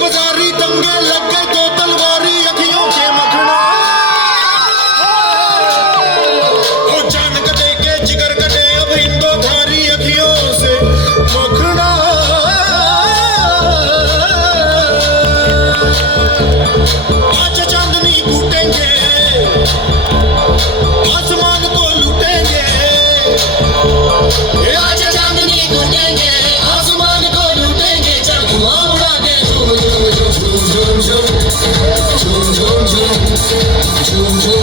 बाजारी दंगे लग गए तो तलवारी अखियों के मखना ओ जान कटे के जिगर कटे अब हिंदो भारी अखियों से मखना आज चांदनी कूटेंगे आसमान को लूटेंगे आज चांदनी कूटेंगे आसमान को लूटेंगे चल धुआं उड़ा के झूम झूम झूम झूम झूम झूम झूम झूम झूम झूम